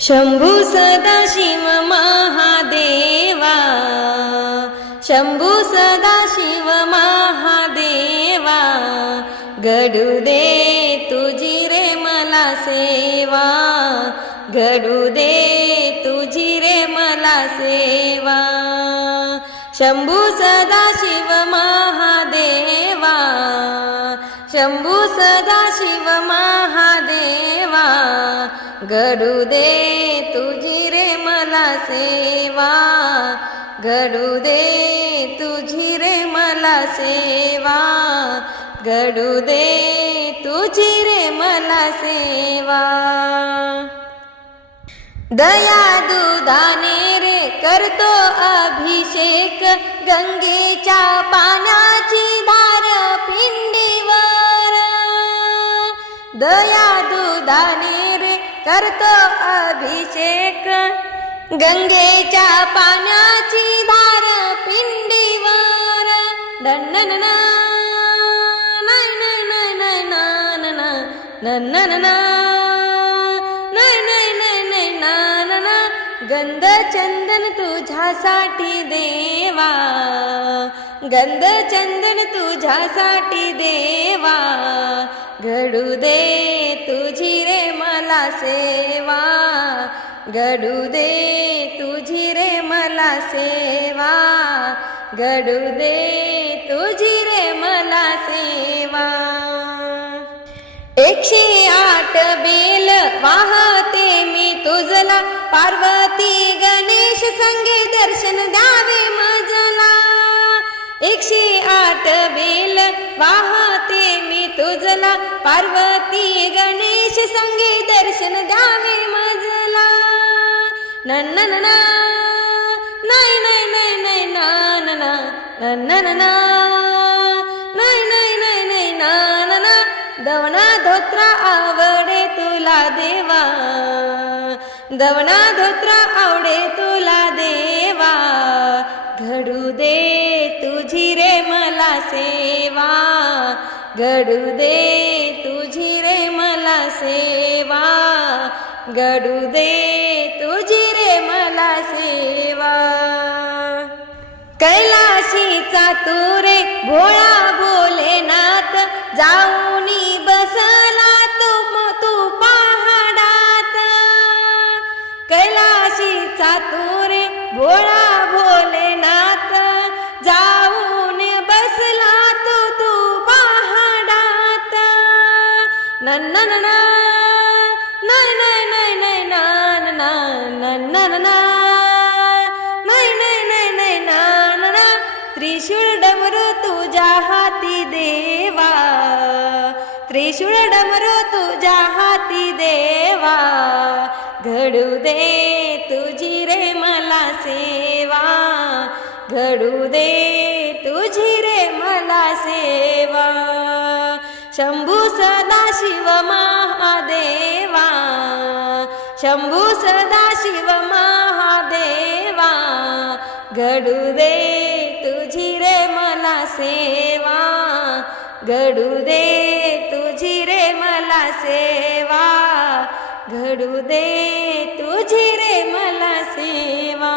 शंभू सदाशिव महादेवा, शंभू सदाशिव महादेवा, घडू दे तुझी रे मला सेवा, घडू दे तुझी रे मला सेवा. शंभू सदाशिव महादेवा, शंभू सदाशिव महादेवा, घडू दे तुझी रे मला सेवा, घडू दे तुझी रे मला सेवा, घडू दे तुझी रे मला सेवा. दया दुधाने रे करतो अभिषेक, गंगेच्या पाण्याची धार पिंडीवर. दया दुधाने रे करतो अभिषेक, गंगेच्या पाण्याची धार पिंडीवर. नन्ननना गंध चंदन तुझ्यासाठी देवा, गंध चंदन तुझ्यासाठी देवा, घडू दे तुझी रे मला सेवा, घडू दे तुझी रे मला सेवा, घडू दे तुझी रे मला सेवा. 108 बेल वाहते मी तुझला, पार्वती गणेश संगे दर्शन द्यावे मजला. 108 बेल वाहते मी तुझला, पार्वती गणेश संगे दर्शन द्यावे मजला. नन्ननना नाही नाही नाही नाही नानना, नन्ननना नाही नाही नाही नाही नानना. दवना धोत्रा आवडे तुला देवा, दवना धोत्रा आवडे तुला देवा, घडू दे तुझी रे मला सेवा, घडू दे तुझी रे मला सेवा, घडू दे तुझी रे मला सेवा. कैलाशीचा तू रे भोळा भोलेनाथ, जाऊनी बसला तू पहाडात. कैलाशीचा तू रे भोळा भोलेनाथ, जाऊन बसला तू पहाडात. नन्ननना नाही नाही नाही नाही नानना, नन्ननना नाही नाही नाही नाही नानना. त्रिशूळ डमरू तुझ्या हाती देवा, त्रिशूळ डमरू तुझ्या हाती देवा, घडू दे तुझी रे मला सेवा, घडू दे तुझी रे मला सेवा. शंभू सदाशिव महादेवा, शंभू सदाशिव महादेवा, घडू दे तुझी रे मला सेवा, घडू दे तुझी रे मला सेवा, घडू दे तुझी रे मला सेवा.